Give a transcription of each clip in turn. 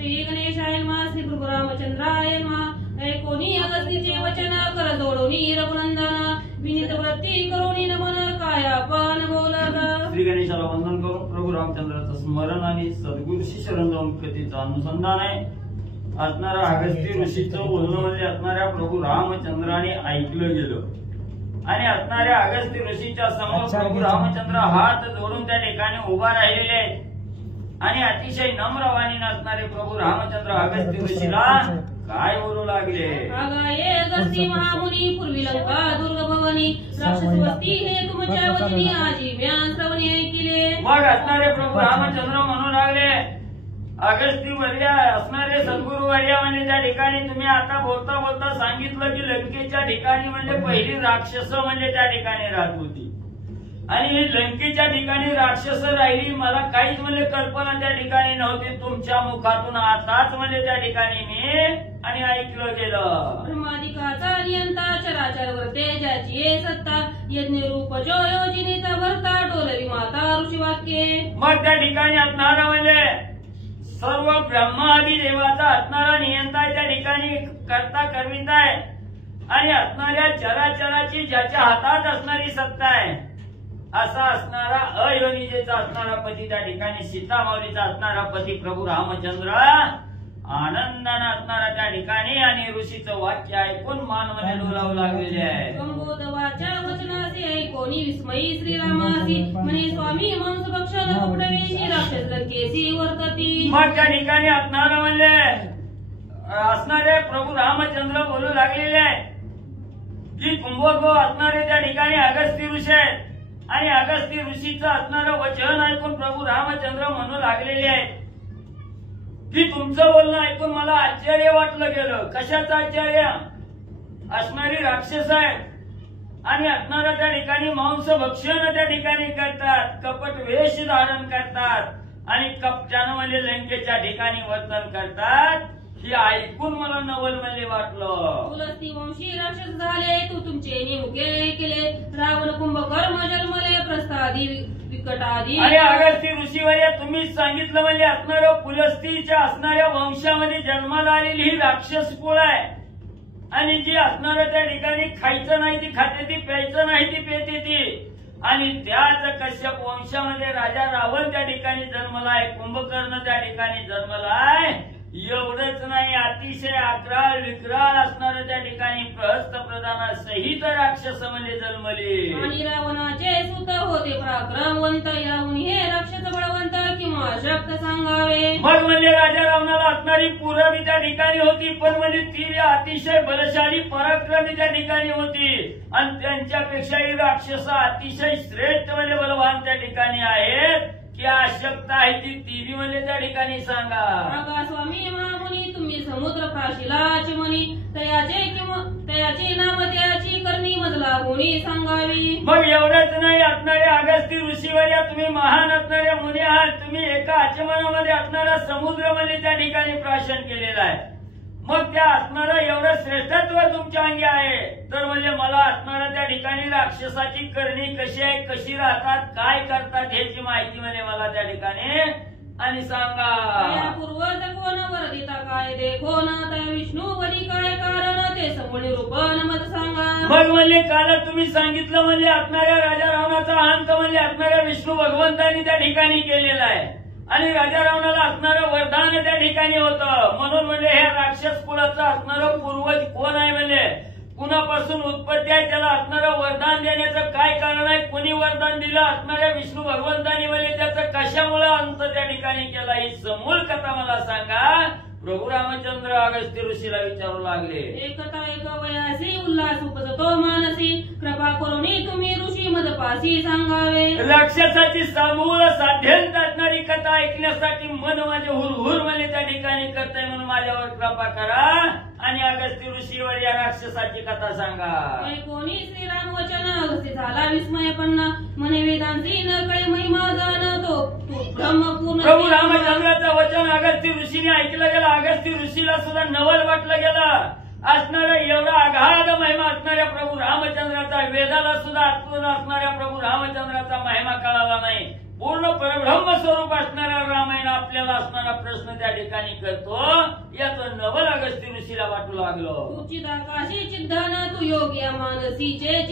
श्री गणेशाय नमः श्री प्रभु रामचंद्राय नमः ऐकोनी अगस्तीचे वचन कर जोडोनी रघुनंदन विनीत वृत्ती करोनी नमन कायापन बोलत श्री गणेशाला वंदन करून प्रभू रामचंद्राचं स्मरण आणि सद्गुरूशी शरण जाऊन कथेचं अनुसंधान आहे. असणारा अगस्ती ऋषीचं बोलणं म्हणजे असणाऱ्या प्रभू रामचंद्राने ऐकलं गेलं आणि असणाऱ्या अगस्ती ऋषीच्या समोर प्रभू रामचंद्र हात जोडून त्या ठिकाणी उभा राहिलेले आहेत आणि अतिशय नम्र वाणीने असणारे प्रभू रामचंद्र अगस्ती ऋषीला काय बोलू लागले. आगाये अगस्ती महामुनी पूर्वी लंका दुर्ग भवनी राक्षस वस्ती हे तुमच्या वचनी आजी म्यान श्रवणी ऐकिले. मग असणारे प्रभू रामचंद्र म्हणू लागले अगस्ती वर्या असणारे सद्गुरु वर्या म्हणजे त्या ठिकाणी तुम्ही आता बोलता बोलता सांगितलं की लंकेच्या ठिकाणी म्हणजे पहिली राक्षस म्हणजे त्या ठिकाणी राहत होती आणि लंकेच्या ठिकाणी राक्षस राहिली मला काहीच म्हणजे कल्पना त्या ठिकाणी नव्हती. तुमच्या मुखातून आताच म्हणजे त्या ठिकाणी मी आणि ऐकलं गेलं. ब्रह्मादिकाचा नियंता चराचर वरते ज्याची सत्ता यज्ञ रूप जो योजनेचा भरता डोलरी माता ऋषी वाक्ये. मग त्या ठिकाणी असणारा म्हणजे सर्व ब्रह्मादी देवाचा असणारा नियंता त्या ठिकाणी करता करविता आहे आणि असणाऱ्या चराचराची ज्याच्या हातात असणारी सत्ता आहे असा असणारा अयोनिजेचा असणारा पती त्या ठिकाणी सीतामाऊलीचा असणारा पती प्रभू रामचंद्र आनंदाने असणारा त्या ठिकाणी आणि ऋषीचं वाक्य ऐकून मानमध्ये डोलावू लागलेले आहे. संबोधवाच्या वचनाचे ऐकोनी विस्मयी श्रीरामासी म्हणे स्वामी मांस भक्षण प्रवेशी राक्षस लंकेसी वर्तती. मग त्या ठिकाणी असणारा म्हणजे असणारे प्रभू रामचंद्र बोलू लागलेले आहे की कुंभोद्भव असणारे त्या ठिकाणी अगस्ती ऋषी आहेत आणि अगस्ती ऋषीचं असणारं वचन ऐकून प्रभू रामचंद्र म्हणू लागलेले आहेत की तुमचं बोलणं ऐकून मला आश्चर्य वाटलं गेलं. कशाचं आश्चर्य. असणारी राक्षस आहेत आणि असणारा त्या ठिकाणी मांस भक्षण त्या ठिकाणी करतात कपट वेश धारण करतात आणि कपटानं म्हणजे लंकेच्या ठिकाणी वर्तन करतात हे ऐकून मला नवलमध्ये वाटलं. पुलस्ती वंशी राक्षस झाले तू तुमचे निमुके केले रावण कुंभकर्म जन्मले प्रस्थादी विकटादी. आणि अगस्ती ऋषीवर्य तुम्हीच सांगितलं म्हणजे असणारं पुलस्तीच्या असणाऱ्या वंशामध्ये जन्माला आलेली ही राक्षस कुळ आहे आणि जी असणारं त्या ठिकाणी खायचं नाही ती खाते ती प्यायचं नाही ती पेते ती आणि त्याच कश्यप वंशामध्ये राजा रावण त्या ठिकाणी जन्मलाय कुंभकर्ण त्या ठिकाणी जन्मलाय. एवढंच नाही अतिशय अकराळ विक्राळ असणारं त्या ठिकाणी प्रहस्त प्रधाना सहित राक्षस म्हणजे जन्मले आणि रावणाचे सुत होते पराक्रमवंत याहून हे राक्षस बळवंत किंवा शक्त सांगावे. मग म्हणजे राजा रावणाला असणारी पुरवी त्या ठिकाणी होती पण म्हणजे ती अतिशय बलशाली पराक्रमी त्या ठिकाणी होती आणि त्यांच्यापेक्षाही राक्षस अतिशय श्रेष्ठ म्हणजे बलवान त्या ठिकाणी आहेत की अशक्त आहे ती म्हणजे त्या ठिकाणी सांगा. स्वामी महामुनी तुम्ही समुद्र प्राशिलाची म्हणी तयाचे नाम त्याची करणी मजला कोणी सांगावी. मग एवढंच नाही असणाऱ्या अगस्ती ऋषीवर्या तुम्ही महान असणाऱ्या मुनी आहात. तुम्ही एका आचमनामध्ये असणारा समुद्र म्हणजे त्या ठिकाणी प्राशन केलेला आहे. मग त्या असणारा एवढं श्रेष्ठत्व तुमच्या अंगी आहे तर म्हणजे मला असणारा त्या ठिकाणी राक्षसाची करणी कशी आहे कशी राहतात काय करतात ह्याची माहिती म्हणजे मला त्या ठिकाणी आणि सांगा. पूर्वज कोण वरदिता काय देखो ना त्या विष्णू वडी काय कारण ते समूळ रूप मत सांगा. मग म्हणजे काल तुम्ही सांगितलं म्हणजे असणाऱ्या राजा रावणाचा अंत म्हणजे असणाऱ्या विष्णू भगवंतांनी त्या ठिकाणी केलेला आहे आणि राजा रावणाला असणारं वरदान त्या ठिकाणी होतं म्हणून म्हणजे ह्या राक्षस कुळाचं असणारं पूर्वज कोण आहे म्हणजे कुणापासून उत्पत्ती आहे त्याला असणारं वरदान देण्याचं काय कारण आहे कोणी वरदान दिलं असणाऱ्या विष्णू भगवंतांनी म्हणजे त्याचं कशामुळे अंत त्या ठिकाणी केला ही समूळ कथा मला सांगा. प्रभू रामचंद्र अगस्ती ऋषीला विचारू लागले. एकता एक वयासी उल्हास उपजतो मानसी कृपा करुणी तुम्ही ऋषी मदपासी सांगावे. राक्षसाची समूळ साध्यंत असणारी कथा ऐकण्यासाठी मन माझे हुरहुर म्हणजे त्या ठिकाणी करताय म्हणून माझ्यावर कृपा करा आणि अगस्ती ऋषीवर या राक्षसाची कथा सांगा. कोणी श्रीराम वचन अगस्ती झाला विस्मयपन्न म्हणे वेदांची न कळे महिमा जाणतो तू ब्रह्मपूर्ण. प्रभू रामचंद्राचं वचन अगस्ती ऋषीने ऐकलं गेलं. अगस्ती ऋषीला सुद्धा नवल वाटलं गेलं. असणारा एवढा अगाध महिमा असणाऱ्या प्रभू रामचंद्राचा वेदाला सुद्धा असणाऱ्या प्रभू रामचंद्राचा महिमा कळाला नाही. पूर्ण परब्रह्म स्वरूप असणारा रामायण आपल्याला असणारा प्रश्न त्या ठिकाणी करतो. याचं नवल अगस्त्य ऋषीला वाटू लागलं. तू चिदाकाशी चिद्धन तू योग्य मानसीचे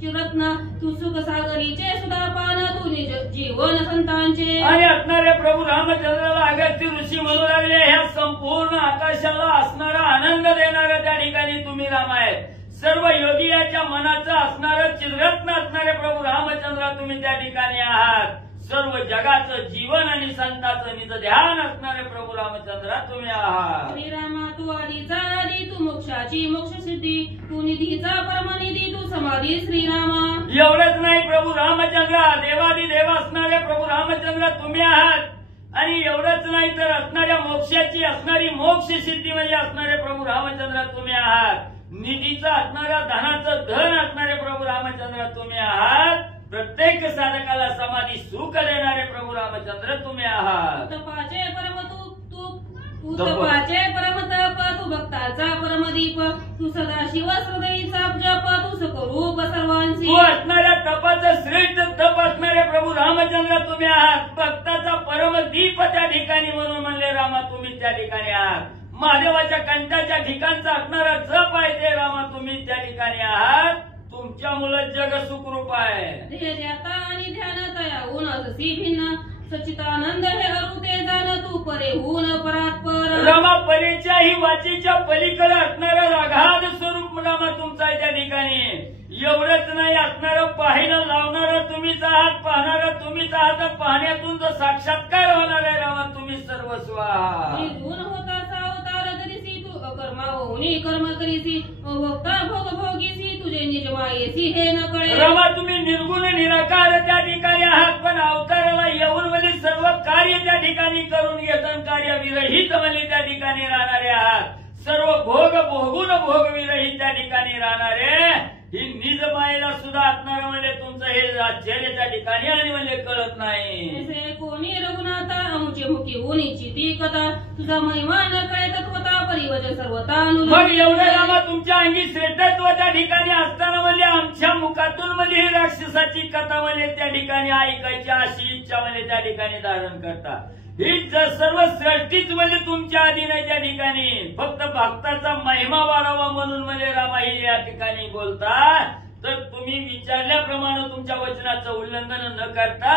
चिरत्न तू सुख सागरीचे सुधापान तू निज जीवन संतांचे. आणि असणारे प्रभू रामचंद्राला अगस्त्य ऋषी म्हणू लागले, ह्या संपूर्ण आकाशाला असणारा आनंद देणारा त्या ठिकाणी तुम्ही राम आहे. सर्व योगियाच्या मनाचं असणारं चिरत्न असणारे प्रभू रामचंद्र तुम्ही त्या ठिकाणी आहात. सर्व जगाचं जीवन आणि संतांचं निज ध्यान असणारे प्रभू रामचंद्र तुम्ही आहात. श्रीरामा तू आधीचा आधी तू मोक्षाची मोक्ष सिद्धी तू निधीचा परमनिधी तू समाधी श्रीरामा. एवढंच नाही, प्रभू रामचंद्र देवादिदेव असणारे प्रभू रामचंद्र तुम्ही आहात. आणि एवढंच नाही तर असणाऱ्या मोक्षाची असणारी मोक्ष सिद्धी म्हणजे असणारे प्रभू रामचंद्र तुम्ही आहात. निधीचं असणाऱ्या धनाचं धन असणारे प्रभू रामचंद्र तुम्ही आहात. प्रत्येक साधकाला समाधी सुख देणारे प्रभू रामचंद्र तुम्ही आहात. तपाचे परम तू तपाचे परम तप तू भक्ताचा परमदीप तू सदाशिव हृदयीचा जप तू सकरूप सर्वांशी. तू असणाऱ्या तपाचं श्रेष्ठ तप असणारे प्रभू रामचंद्र तुम्ही आहात. भक्ताचा परमदीप त्या ठिकाणी म्हणून म्हणले रामा तुम्ही त्या ठिकाणी आहात. महादेवाच्या कंठाच्या ठिकाणचा असणारा जप आहे ते रामा तुम्ही त्या ठिकाणी आहात. तुमच्यामुळे जग सुखरूप आहे. ध्येयाता आणि ध्यान तयाहून अससी भिन्न सच्चिदानंद हे अरू ते जाण तू परेहून परात्पर. रामा परीच्याही वाचीच्या पलीकडे असणारं राघाद स्वरूप रामा तुमचा आहे त्या ठिकाणी. एवढंच नाही, असणारं पाहिलं लावणारं तुम्हीच आहात, पाहणारं तुम्हीच आहात. पाहण्यातून जो साक्षात्कार होणार आहे रामा तुम्ही सर्वस्व आहात. गुण होता सावतार धरिसी तू अकर्मा होऊनी कर्म करीसी भोगता भोग भोगीसी तुझे निज मायेसी हे न कळे. रामा तुम्ही निर्गुण निराकार त्या ठिकाणी आहात, पण अवताराला येऊन म्हणजे सर्व कार्य त्या ठिकाणी करून घेताना कार्यविरहित म्हणजे त्या ठिकाणी राहणारे आहात. सर्व भोग भोगून भोगविरहित त्या ठिकाणी राहणारे ही निज मायेला सुद्धा असणार म्हणजे तुमचं हे आश्चर्य त्या ठिकाणी आणि म्हणजे कळत नाही. कोणी रघुनाथा आमचे मुखी होणीची ती कथा तुझा महिमा न कळे तत्वता परिवचन सर्वता. मग एवढं रामा तुमच्या अंगी श्रेष्ठत्व त्या ठिकाणी असताना म्हणजे आमच्या मुखातून म्हणजे ही राक्षसाची कथा म्हणजे त्या ठिकाणी ऐकायची अशी इच्छा म्हणजे त्या ठिकाणी धारण करता. ही सर्व सृष्टीच म्हणजे तुमच्या अधीन आहे त्या ठिकाणी. फक्त भक्ताचा महिमा वाढावा म्हणून म्हणजे रामा ही या ठिकाणी बोलता. तर तुम्ही विचारल्याप्रमाणे तुमच्या वचनाचं उल्लंघन न करता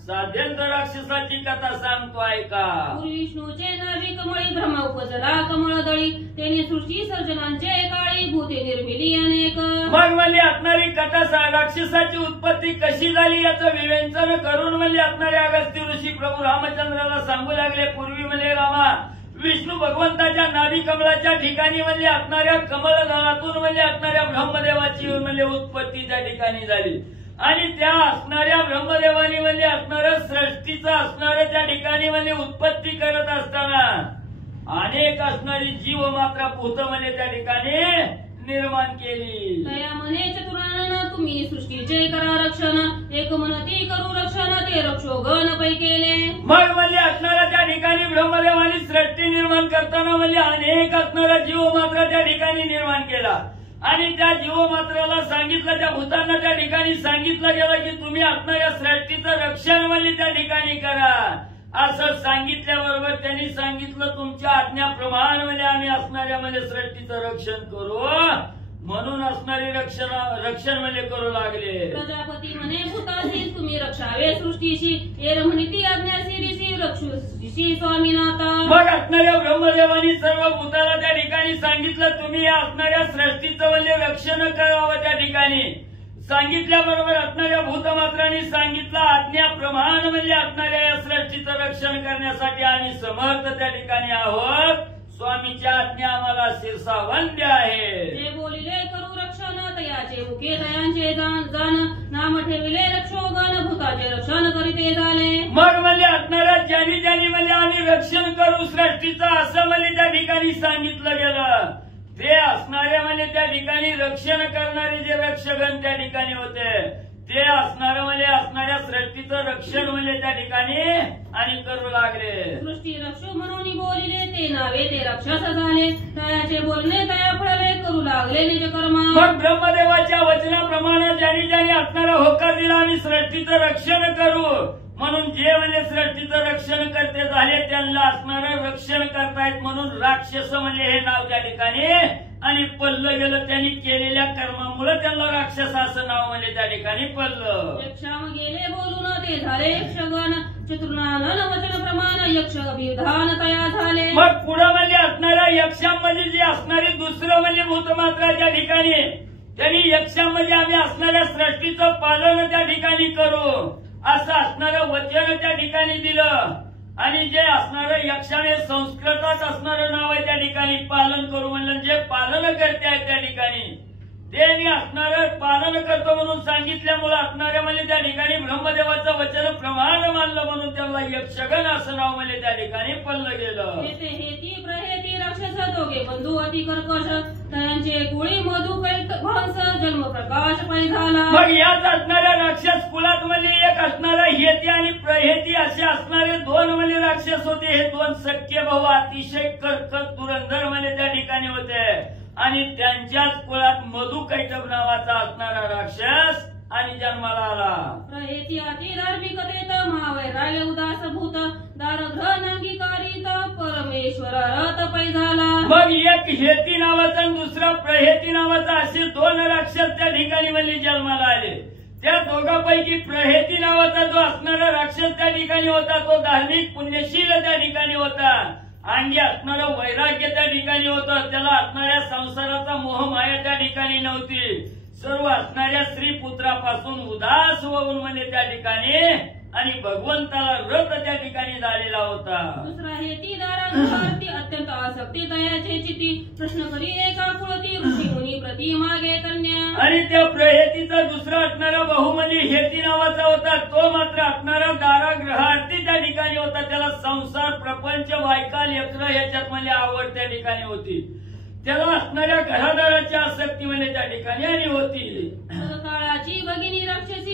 साध्यंत्र राक्षसाची कथा सांगतो ऐका. विष्णूचे नावी कमळी ब्रह्मा उपजला कमळ दळी त्यांनी सृष्टी सर्जनांचे काळी भूते निर्मिली अनेक. मग म्हणजे असणारी कथा राक्षसाची उत्पत्ती कशी झाली याचं विवेचन करून म्हणजे असणारे अगस्त्य ऋषी प्रभू रामचंद्राला सांगू लागले. पूर्वी म्हणजे रामा विष्णू भगवंताच्या नाभी कमळाच्या ठिकाणी म्हणजे असणाऱ्या कमलदळातून म्हणजे असणाऱ्या ब्रह्मदेवाची म्हणजे उत्पत्ती त्या ठिकाणी झाली. आणि त्या असणाऱ्या ब्रह्मदेवानी म्हणजे असणाऱ्या सृष्टीचं असणाऱ्या त्या ठिकाणी म्हणजे उत्पत्ती करत असताना अनेक असणारी जीव मात्र भूत म्हणजे त्या ठिकाणी निर्माण केली. तया म्हणे चतुरानन तुम्ही सृष्टीचे करा रक्षण एक मनती करू रक्षण ते रक्षोगण पै केले. मग म्हणजे असणाऱ्या त्या ठिकाणी ब्रह्मदेवानी सृष्टी निर्माण करताना म्हणजे अनेक असणारा जीव मात्र त्या ठिकाणी निर्माण केला. आणि त्या जीवमात्राला सांगितलं, त्या भूतांना त्या ठिकाणी सांगितलं गेलं की तुम्ही असणाऱ्या सृष्टीचं रक्षण म्हणजे त्या ठिकाणी करा. असं सांगितल्याबरोबर त्यांनी सांगितलं तुमच्या आज्ञाप्रमाणे म्हणजे आम्ही असणाऱ्या म्हणजे सृष्टीचं रक्षण करू. म्हणून असणारी रक्षण म्हणजे करू लागले. प्रजापती म्हणे भूताशी तुम्ही रक्षावे सृष्टीशी एर म्हणे ती आज्ञा शिरीशी रक्षुशी स्वामीनाथा. मग असणाऱ्या ब्रह्मदेवानी सर्व भूताला त्या ठिकाणी सांगितलं तुम्ही या असणाऱ्या सृष्टीचं म्हणजे रक्षण करावं. त्या ठिकाणी सांगितल्याबरोबर असणाऱ्या भूतमात्रांनी सांगितलं आज्ञाप्रमाणे म्हणजे असणाऱ्या या सृष्टीचं रक्षण करण्यासाठी आम्ही समर्थ त्या ठिकाणी आहोत. स्वामीच्या आज्ञा आम्हाला शिरसावंद्य आहे. जे बोलिले करू रक्षण तयाचे मुखे दयांचे जाण नाम ठेविले रक्षोगण भूताचे रक्षण करीते झाले. मग म्हणजे असणाऱ्या ज्यांनी ज्यांनी म्हणजे आम्ही रक्षण करू सृष्टीचं असं म्हणजे त्या ठिकाणी सांगितलं गेलं. ते असणारे म्हणजे त्या ठिकाणी रक्षण करणारे जे रक्षगण त्या ठिकाणी होते ते असणारे म्हणजे असणाऱ्या सृष्टीचं रक्षण म्हणजे त्या ठिकाणी आणि करू लागले. सृष्टी रक्षो म्हणून बोलिले ते नावे ते राक्षस झाले. तयाचे बोलणे तया फळवे करू लागले निज कर्म. मग ब्रह्मदेवाच्या वचनाप्रमाणे ज्यांनी ज्यांनी असणारा होकार दिला आम्ही सृष्टीचं रक्षण करू म्हणून जे म्हणजे सृष्टीचं रक्षण करते झाले त्यांना असणारं रक्षण करतायत म्हणून राक्षस म्हणजे हे नाव त्या ठिकाणी आणि पडलं गेलं त्यांनी केलेल्या कर्मामुळे त्यांना राक्षस असं नाव म्हणजे त्या ठिकाणी पडलं. यक्षाम गेले बोलून ते झाले यक्षगण चतुर्नानन वचन प्रमाण यक्ष अभिधान तया झाले. मग पुढं म्हणजे असणाऱ्या यक्षामध्ये जे असणारी दुसरं म्हणजे भूतमात्रा त्या ठिकाणी त्यांनी यक्षामध्ये आम्ही असणाऱ्या सृष्टीचं पालन त्या ठिकाणी करू असं असणारं वचन त्या ठिकाणी दिलं आणि जे असणारं यक्षाने संस्कृतात असणारं नाव आहे त्या ठिकाणी पालन करू म्हणलं जे पालन करते आहेत त्या ठिकाणी त्यांनी असणारं पालन करतो म्हणून सांगितल्यामुळे असणाऱ्या म्हणजे त्या ठिकाणी ब्रह्मदेवाचं वचन प्रमाण मानलं म्हणून त्यांना यक्षगण असं नाव म्हणजे त्या ठिकाणी पडलं गेलं. हेती प्रहेती राक्षस दोघे बंधू अति कर्कश त्यांचे गोळी मधु कैत भांस जन्म प्रकाश पै झाला. मग याच असणाऱ्या राक्षस कुलात म्हणजे एक असणारा हेती आणि प्रहेती असे असणारे दोन म्हणजे राक्षस होते. हे दोन सख्य भाऊ अतिशय कर्कश धुरंधर म्हणजे त्या ठिकाणी होते आणि त्यांच्याच कुळात मधु कैटभ नावाचा असणारा राक्षस आणि जन्माला आला. प्रहेती अति धार्मिकतेत महावैराग्य उदास भूत दारग्रह अंगीकारित परमेश्वर रथ पै झाला. मग एक हेती नावाचा आणि दुसरा प्रहेती नावाचा असे दोन राक्षस त्या ठिकाणी म्हणजे जन्माला आले. त्या दोघांपैकी प्रहेती नावाचा जो असणारा राक्षस त्या ठिकाणी होता तो धार्मिक पुण्यशील त्या ठिकाणी होता अंगी असणारं वैराग्य त्या ठिकाणी होतं. त्याला असणाऱ्या संसाराचा मोह माया त्या ठिकाणी नव्हती. सर्व असणाऱ्या स्त्री पुत्रापासून उदास होऊन म्हणजे त्या ठिकाणी आणि भगवंताला रथ त्या ठिकाणी झालेला होता. दुसरा हेती दारागृहार्थी अत्यंत आसक्ती दयाचे चिती प्रश्न करी एका कुळती ऋषी मुनी प्रति मागे कन्या. आणि त्या प्रहेतीचा दुसरा असणारा बहु म्हणजे हेती नावाचा होता. तो मात्र असणारा दारागृहार्थी त्या ठिकाणी होता. त्याला संसार प्रपंच वायका लेकर याच्यात म्हणजे आवड त्या ठिकाणी होती. त्याला असणाऱ्या घरादाराची आसक्ती म्हणजे त्या ठिकाणी आणि होती. काळाची भगिनी राक्षसी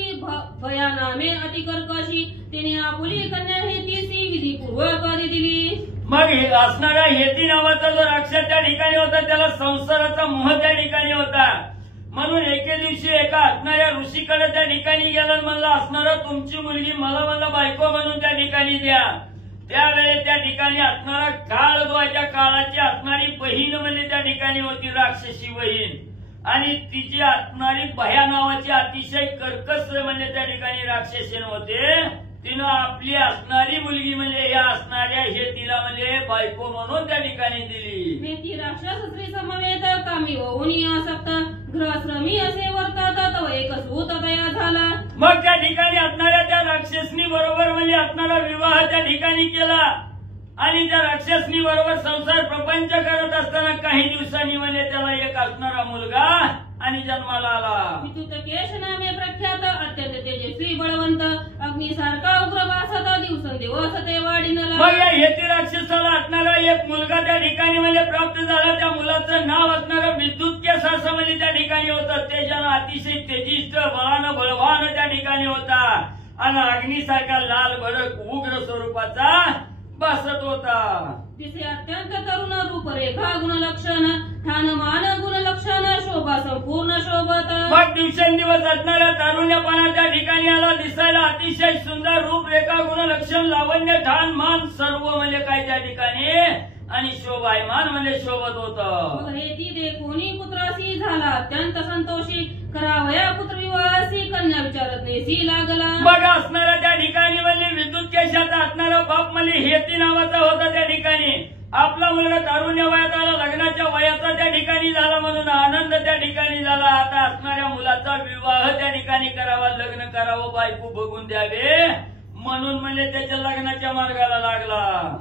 भयानामे अति कर्कशी तिने आपुली कन्या हेतीसी विधीपूर्वक आधी दिली. मग असणारा हेती नावाचा जो राक्षस त्या ठिकाणी होता त्याला संसाराचा मोह त्या ठिकाणी होता. म्हणून एके दिवशी एका असणाऱ्या ऋषीकडे त्या ठिकाणी गेला म्हणला असणारा तुमची मुलगी मला बायको म्हणून त्या ठिकाणी द्या. त्यावेळेस त्या ठिकाणी असणारा काळ जो आहे त्या काळाची असणारी बहीण म्हणजे त्या ठिकाणी होती राक्षसी बहीण आणि तिची असणारी भया नावाची अतिशय कर्कश म्हणजे त्या ठिकाणी राक्षसीन होते. तिनं आपली असणारी मुलगी म्हणजे या असणाऱ्या हे तिला म्हणजे बायको म्हणून त्या ठिकाणी दिली. ती राक्षस स्त्री समवेत कामी होऊन आसक्त गृहश्रमी असे वर्ततात तव एक सूत तया झाला. मग त्या ठिकाणी असणाऱ्या त्या राक्षसनी बरोबर म्हणजे असणारा विवाह त्या ठिकाणी केला आणि त्या राक्षसनी बरोबर संसार प्रपंच करत असताना काही दिवसांनी म्हणजे त्याला एक असणारा मुलगा आणि जन्माला आला. विद्युत केश नामे प्रख्यात अत्यंत तेजस्वी बळवंत अग्निसारखा उग्र भासता दिवसेंदिवस ते वाढीनला. मग या हेती राक्षसाला असणारा एक मुलगा त्या ठिकाणी म्हणजे प्राप्त झाला. त्या मुलाचं नाव असणारं विद्युत केश असं म्हणजे त्या ठिकाणी होतं. तेजानं अतिशय तेजिष्ट बळानं बळवान त्या ठिकाणी होता आणि अग्निसारखा लाल भडक उग्र स्वरूपाचा बसत होता. तिचे अत्यंत तरुण रूपरेखा गुणलक्षण ठाणमान गुणलक्षण शोभा संपूर्ण शोभत. मग दिवसेंदिवस असणाऱ्या तारुण्यपणा त्या ठिकाणी आला. दिसायला अतिशय सुंदर रूपरेखा गुणलक्षण लावण्य ठाण मान सर्व म्हणजे काय त्या ठिकाणी आणि शोभायमान म्हणजे शोभत होतं. हेती देखोनी पुत्रासी झाला अत्यंत संतोषी करावया पुत्र विवाहासी कन्या विचारत नेसी लागला. मग असणाऱ्या त्या ठिकाणी म्हणजे विद्युत केशाचा असणारा बाप म्हणजे हेती नावाचा होता. त्या ठिकाणी आपला मुलगा तारुण्य वयात आला लग्नाच्या वयाचा त्या ठिकाणी झाला म्हणून आनंद त्या ठिकाणी झाला. आता असणाऱ्या मुलाचा विवाह त्या ठिकाणी करावा लग्न करावं बायको बघून द्यावे म्हणून म्हणजे त्याच्या लग्नाच्या मार्गाला लागला.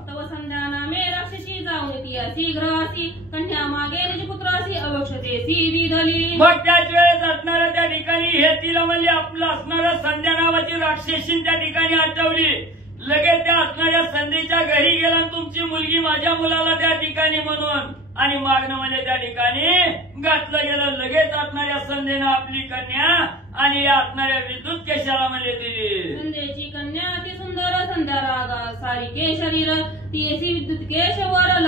तव संध्या नामे राक्षसी जाऊन ती असी ग्रहासी कन्या मागे निजपुत्रासी अवक्षतेसी विधली. मग त्याच वेळेस असणाऱ्या त्या ठिकाणी हेतीला म्हणजे आपलं असणाऱ्या संध्या नावाची राक्षसी त्या ठिकाणी आठवली. लगेच त्या असणाऱ्या संधीच्या घरी गेला तुमची मुलगी माझ्या मुलाला त्या ठिकाणी म्हणून आणि मागणं म्हणजे त्या ठिकाणी घातलं गेलं. लगेच असणाऱ्या संधीनं आपली कन्या आणि या असणाऱ्या विद्युत केशाला म्हणजे दिली. संध्येची कन्या अति सुंदर संध्या रागा सारिके शरीर ती अशी विद्युत केशवर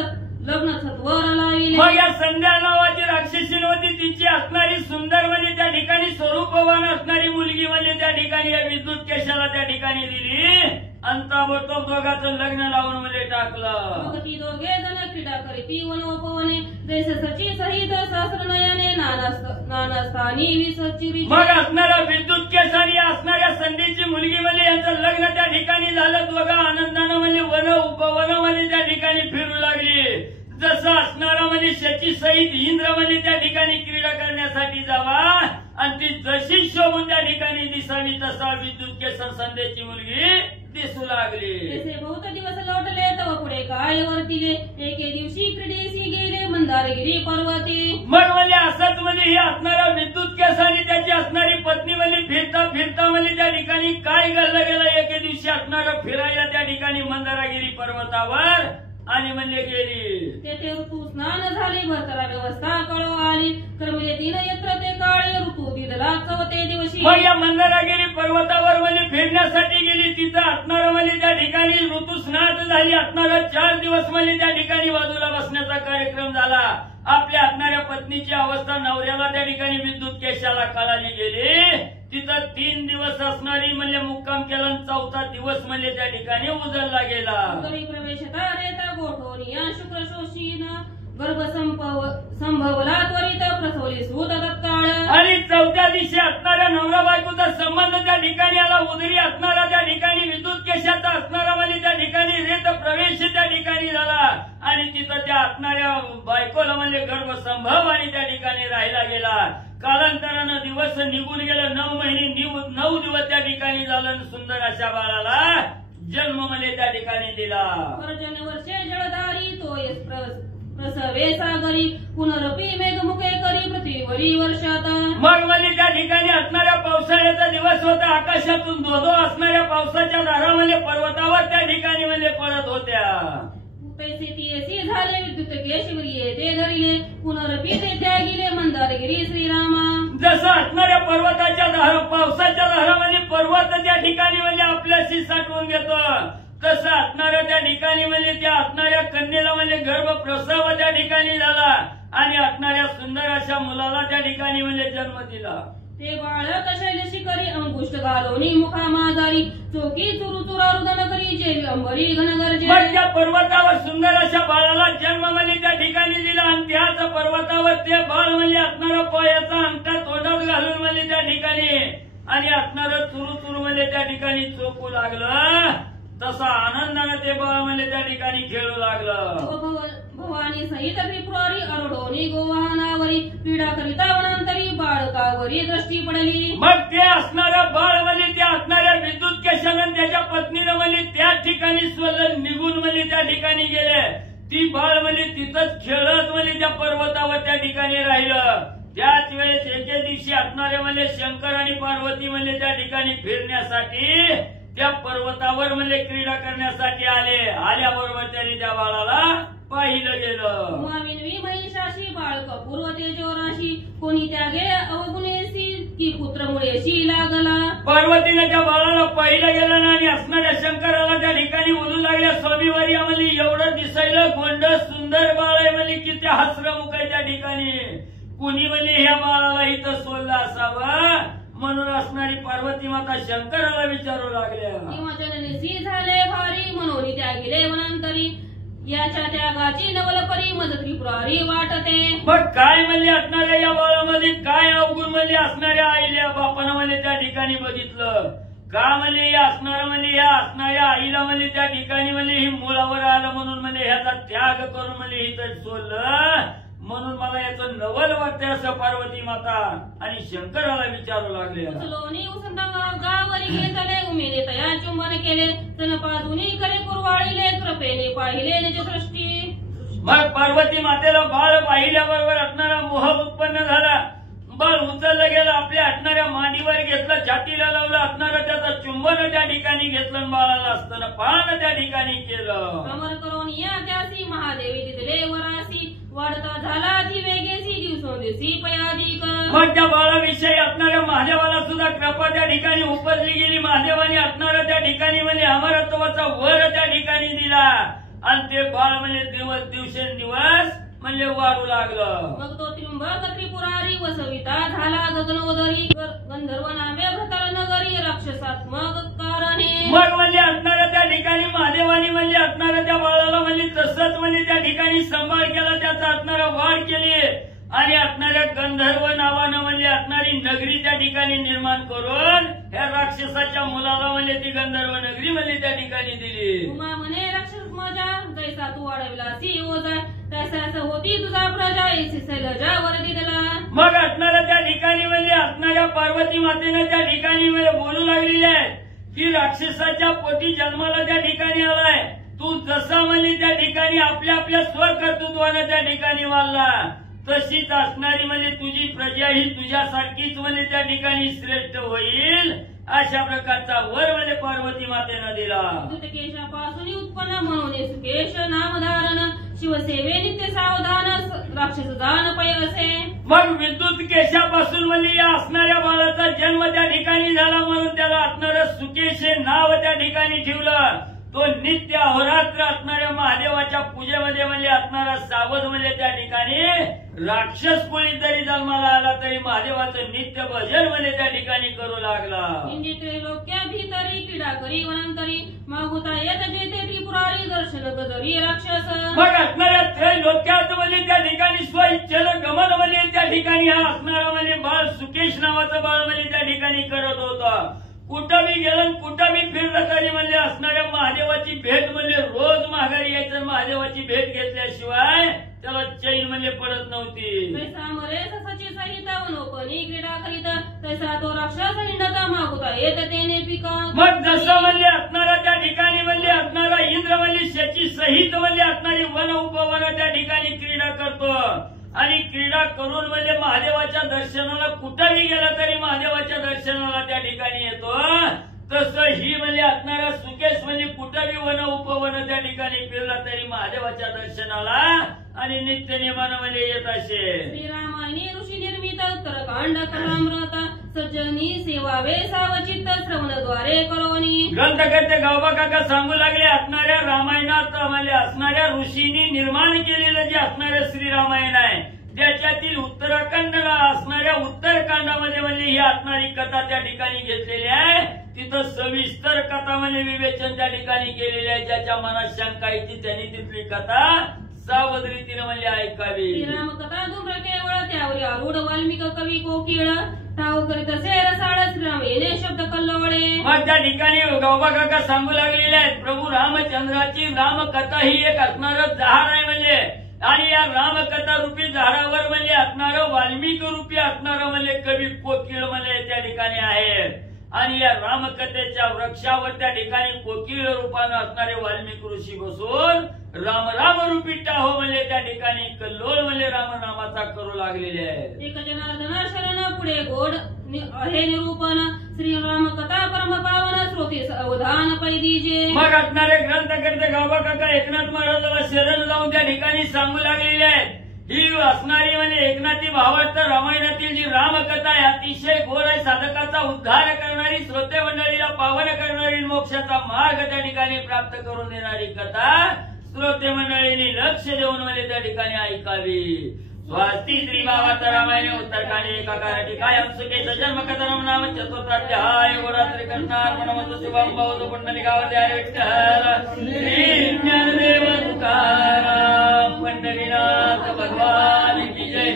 लग्न सत्वर लाविले. मग या संध्या नावाची राक्षसी बक्षिसी नव्हती, तिची असणारी सुंदर म्हणजे त्या ठिकाणी स्वरूपवान असणारी मुलगी म्हणजे त्या ठिकाणी या विद्युत केशाला त्या ठिकाणी दिली आणि ताबडतोब दोघांचं लग्न लावून मध्ये टाकलं. मग ती दोघे जण क्रीडा करीती वनोपवने जैसे सची सहित सहस्रनयने नानास्थानी विसचिरी. मग असणारा विद्युत केस आणि असणाऱ्या संधीची मुलगी म्हणजे यांचं लग्न त्या ठिकाणी झालं. दोघं आनंदानं म्हणजे वन उपवनामध्ये त्या ठिकाणी फिरू लागली. जसं असणारा म्हणजे शची सहित इंद्र म्हणजे त्या ठिकाणी क्रीडा करण्यासाठी जावा आणि ती जशी शोभून त्या ठिकाणी दिसावी तसा विद्युत केस संध्याची मुलगी दिसू लागली. जसे बहुत दिवस लोटले तव पुढे काय वर्तिले एके दिवशी क्रीडेसी गेले मंदारगिरी पर्वती. मग म्हणजे असंच म्हणजे हे असणारा विद्युत केस आणि त्याची असणारी पत्नी म्हणजे फिरता फिरता म्हणजे त्या ठिकाणी काय घडलं गेलं. एके दिवशी असणारं फिरायला त्या ठिकाणी मंदारगिरी पर्वतावर आणि म्हणजे गेली. तेथे ऋतू स्नान झाले भरतरा व्यवस्था कळो आली कर्मले तीन यत्र ते काळे ऋतू दिदला चवते दिवशी. मग या मंदारगिरी पर्वतावर म्हणजे फिरण्यासाठी गेली. तिथं असणारं म्हणजे त्या ठिकाणी ऋतू स्नान झाली. असणारं 4 दिवस म्हणजे त्या ठिकाणी बाजूला बसण्याचा कार्यक्रम झाला. आपल्या असणाऱ्या पत्नीची अवस्था नवऱ्याला त्या ठिकाणी विद्युत केशाला कळाली गेली. तिथं 3 दिवस असणारी म्हणजे मुक्काम केला आणि 4था दिवस म्हणजे त्या ठिकाणी उजळला गेला. घरी प्रवेशता रेता गोठोनिया शुक्र शोषीन गर्भ संभवला त्वरित प्रसवली सूत तत्काळ. आणि 4थ्या दिवशी असणाऱ्या नवरा बायकोचा संबंध त्या ठिकाणी आला. उदरी असणारा त्या ठिकाणी विद्युत केशाचा असणारा म्हणजे त्या ठिकाणी रेत प्रवेश त्या ठिकाणी झाला आणि तिथं त्या असणाऱ्या बायकोला म्हणजे गर्भ संभव आणि त्या ठिकाणी राहिला गेला. कालांतरानं दिवस निघून गेलं. 9 महिने 9 दिवस त्या ठिकाणी झालं. सुंदर अशा बाळाला जन्म म्हणजे त्या ठिकाणी दिला. वर्षे जळदारी तो प्रसवे सागरी पुनरपी मेघमुखे करी पृथ्वीवरी वर्षात. मग म्हणजे त्या ठिकाणी असणाऱ्या पावसाळ्याचा दिवस होता. आकाशातून धो असणाऱ्या पावसाच्या धारा म्हणजे पर्वतावर त्या ठिकाणी म्हणजे पडत होत्या. पैसे तियसी झाले विद्युत केशवरी ते धरिले पुनरपी ते त्यागिले मंदारगिरी श्रीरामा. जसं असणाऱ्या पर्वताच्या धारा पावसाच्या धारा म्हणजे पर्वत त्या ठिकाणी म्हणजे आपल्याशी साठवून घेतो तसं असणाऱ्या त्या ठिकाणी म्हणजे त्या असणाऱ्या कन्येला म्हणजे गर्भ प्रसव त्या ठिकाणी झाला आणि असणाऱ्या सुंदर अशा मुलाला त्या ठिकाणी म्हणजे जन्म दिला. ते बाळक शैलशी करी अंकुष्ट घालोनी मुखा माजारी चोकी चुरू चुरा रुदन करी जेवी अंबरी घनगर्जे. मग त्या पर्वतावर सुंदर अशा बाळाला जन्म म्हणजे त्या ठिकाणी दिला आणि त्याच पर्वतावर ते बाळ म्हणजे असणारा पायाचा अंगठा तोंडात घालून म्हणजे त्या ठिकाणी आणि असणारं चुरू चुरू म्हणजे त्या ठिकाणी चोकू लागलं. तसा आनंदाने ते बाळ म्हणजे त्या ठिकाणी खेळू लागलं. भवानी सहित त्रिपुरारी अरडोनी गोवाहनावरी क्रीडा करिता वनांतरी बाळकावरी दृष्टी पडली. मग ते असणारं बाळ म्हणजे त्या असणाऱ्या विद्युत केशानं त्याच्या पत्नीनं म्हणजे त्या ठिकाणी स्वतः निघून म्हणजे त्या ठिकाणी गेले. ती बाळ म्हणजे तिथंच खेळत म्हणजे त्या पर्वतावर त्या ठिकाणी राहिलं. त्याच वेळेस एके दिवशी असणारे म्हणजे शंकर आणि पार्वती म्हणजे त्या ठिकाणी फिरण्यासाठी त्या पर्वतावर म्हणजे क्रीडा करण्यासाठी आल्याबरोबर त्यांनी त्या बाळाला पाहिलं गेलं. उमाविनवी महिषाशी बाळक पूर्व तेजोराशी कोणी त्यागे अवगुणेसी की पुत्र मुळेशी लागला. पार्वतीने त्या बाळाला पाहिलं गेलं आणि असणाऱ्या शंकराला त्या ठिकाणी बोलू लागल्या स्वामीवारी म्हणजे एवढं दिसायला गोंड सुंदर बाळ आहे म्हणजे की त्या हसरमुख आहे त्या ठिकाणी कुणी म्हणजे ह्या बाळाला इथं सोडलं असावं म्हणून असणारी पार्वती माता शंकराला विचारू लागल्या. किंवा जननेसी झाले भारी म्हणून त्या गेले वनांतरी याच्या त्यागाची नवलपरी मज त्रिपुरारी वाटते. मग काय म्हणजे असणाऱ्या या बाळामध्ये काय अवगुण म्हणजे असणाऱ्या आईला बापानं म्हणजे त्या ठिकाणी बघितलं का म्हणजे या असणारं म्हणजे या असणाऱ्या आईला म्हणजे त्या ठिकाणी म्हणजे ही मुळावर आलं म्हणून म्हणजे ह्याचा त्याग करून म्हणजे इथं सोडलं म्हणून मला याचं नवल वाटतंय असं पार्वती माता आणि शंकराला विचारू लागले. उचलोनी उसंता गावरी घेतले उमेने तया चुंबन केले तन पाजुनी करे कुरवाळीले कृपेने पाहिले निज सृष्टी. मग पार्वती मातेला बाळ पाहिल्याबरोबर असणारा मोह उत्पन्न झाला. बाळ उचललं गेलं आपल्या असणाऱ्या मांडीवर घेतलं छातीला लावलं असणारं त्याचं चुंबन त्या ठिकाणी घेतलं बाळाला असताना पान त्या ठिकाणी केलं. अमर करून या त्यासी महादेवी दिदले वरासी वाढता झाला ती वेगेसी दिवसोंदिवसी पयाधिक. मग त्या बाळाविषयी असणाऱ्या महादेवाला सुद्धा कृपा त्या ठिकाणी उपजली गेली. महादेवाने असणारं त्या ठिकाणी म्हणजे अमरत्वाचा वर त्या ठिकाणी दिला आणि ते बाळ म्हणजे दिवसेंदिवस म्हणजे वाढू लागलं. मग तो त्र्यंबक त्रिपुरारी वसविता झाला गगनोदरी गंधर्व नामे भ्रतर नगरी राक्षसात्मक कारणे. मग म्हणजे असणाऱ्या त्या ठिकाणी महादेवानी म्हणजे असणाऱ्या त्या बाळाला म्हणजे तसंच म्हणजे त्या ठिकाणी सांभाळ केला, त्याचा असणारा वाढ केली आणि असणाऱ्या गंधर्व नावानं म्हणजे असणारी नगरी त्या ठिकाणी निर्माण करून ह्या राक्षसाच्या मुलाला म्हणजे ती गंधर्व नगरी म्हणजे त्या ठिकाणी दिली. उमा म्हणे राक्षस माझा जैसा तू वाढविलासी ओझा तसाच होती तुझा प्रजा ऐसी सैलजा वरती दिला. मग असणाऱ्या त्या ठिकाणी म्हणजे असणाऱ्या पार्वती मातेनं त्या ठिकाणी म्हणजे बोलू लागलेली आहे की राक्षसाच्या पोटी जन्माला त्या ठिकाणी आलाय, तू जसा म्हणजे त्या ठिकाणी आपल्या आपल्या स्वकर्तृत्वानं त्या ठिकाणी वाढला तशीच असणारी म्हणजे तुझी प्रजा ही तुझ्यासारखीच म्हणजे त्या ठिकाणी श्रेष्ठ होईल अशा प्रकारचा वर म्हणजे पार्वती मातेनं दिला. केशापासून उत्पन्न म्हणून सुकेश नामधारण शिवसेवे नित्य सावधान राक्षस जाण पैसे. मग विद्युत केशापासून म्हणजे या असणाऱ्या बाळाचा जन्म त्या ठिकाणी झाला म्हणून त्याला असणारं सुकेश हे नाव त्या ठिकाणी ठेवलं. तो नित्य अहोरात्र असणाऱ्या महादेवाच्या पूजेमध्ये म्हणजे असणारा सावध म्हणजे त्या ठिकाणी राक्षस कोणी जरी जन्माला आला तरी महादेवाचं नित्य भजन म्हणजे त्या ठिकाणी करू लागला. लोक्या भीतरी क्रीडा करी वनंतरी मागुता येत जेथे त्रिपुरारी दर्शन गजरी राक्षस. मग असणाऱ्या त्रैलोक्यात म्हणजे त्या ठिकाणी स्वइच्छेनं गमन म्हणजे त्या ठिकाणी हा असणारा म्हणजे बाळ सुकेश नावाचं बाळ म्हणजे त्या ठिकाणी करत होता. कुठं बी गेलं कुठं बी फिरलं तरी म्हणजे असणाऱ्या महादेवाची भेट म्हणजे रोज माघारी यायचं, महादेवाची भेट घेतल्याशिवाय त्याला चैन म्हणजे पडत नव्हती. तैसा मरे ससाची सहित वनोपनी क्रीडा करीत तैसा तो राक्षस हिंडता मागुता येत तेने पिका. मग जसं म्हणजे असणारा त्या ठिकाणी म्हणजे असणारा इंद्र म्हणजे शची सहित म्हणजे असणारी वन उपवन त्या ठिकाणी क्रीडा करतो आणि क्रीडा करून म्हणजे महादेवाच्या दर्शनाला कुठंही गेला तरी महादेवाच्या दर्शनाला त्या ठिकाणी येतो. तसं ही म्हणजे असणारा सुकेश म्हणजे कुठंही वन उपवन त्या ठिकाणी फिरला तरी महादेवाच्या दर्शनाला आणि नित्य नियमानं म्हणजे येत असे. श्रीरामायणी ऋषी निर्मित उत्तरकांड कलामृत सज्जनी सेवावे सावचित्त श्रवणद्वारे करोनी. ग्रंथकर्ते गावबा काका सांगू लागले असणाऱ्या रामायणात म्हणजे असणाऱ्या ऋषींनी निर्माण केलेलं जे असणारं श्रीरामायण आहे त्याच्यातील उत्तराखंडला असणाऱ्या उत्तरकांडामध्ये म्हणजे ही असणारी कथा त्या ठिकाणी घेतलेली आहे. तिथं सविस्तर कथा म्हणजे विवेचन त्या ठिकाणी केलेले आहे. ज्याच्या मनात शंका येते त्यांनी तिथली कथा सावध रीतीने म्हणजे ऐकावी. श्रीराम कथा दुम्र केवळ त्यावर आरूढ वाल्मिक कवी कोकिळ ठाव करीत असे रसाळ श्रीराम येणे शब्द कल्लोळे. मग त्या ठिकाणी गावबा काका सांगू लागलेले आहेत प्रभू रामचंद्राची रामकथा ही एक असणारं झाड आहे म्हणजे आणि या रामकथा रूपी झाडावर म्हणजे असणारं वाल्मिक रूपी असणारं म्हणजे कवी कोकिळ म्हणजे त्या ठिकाणी आहे आणि या रामकथेच्या वृक्षावर त्या ठिकाणी कोकिळ रूपानं असणारे वाल्मिक ऋषी बसून राम राम रूपी टाहो म्हणजे त्या ठिकाणी कल्लोळ म्हणजे रामनामाचा करू लागलेले आहे. एक जनार्दन शरण पुढे गोड हे निरूपण श्रीराम कथा परम पावन श्रोते अवधान पैदीजे. मग असणारे ग्रंथकर्ते गावबा काका एकनाथ महाराजाला शरण जाऊन त्या ठिकाणी सांगू लागलेले आहेत. ही असणारी म्हणजे एकनाथी भावार्थ रामायणातील जी रामकथा आहे अतिशय घोर आहे. साधकाचा उद्धार करणारी, श्रोते मंडळीला पावन करणारी, मोक्षाचा मार्ग त्या ठिकाणी प्राप्त करून देणारी कथा श्रोते मंडळींनी लक्ष देऊन म्हणजे त्या ठिकाणी ऐकावी. स्वास्ती श्री भावार्थ रामायण उत्तरकांडे एका काराटी कायम सुखे जन्मकथनम नाम चतुर्थाध्याय गोरात्री कृष्णार्पणमस्तु शुभम भवतु पुंडलिकावती हरे विठ्ठल श्री ज्ञानदेव तुकाराम पंढरीनाथ भगवान की जय.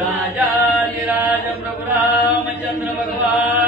राजाधिराज प्रभु रामचंद्र भगवान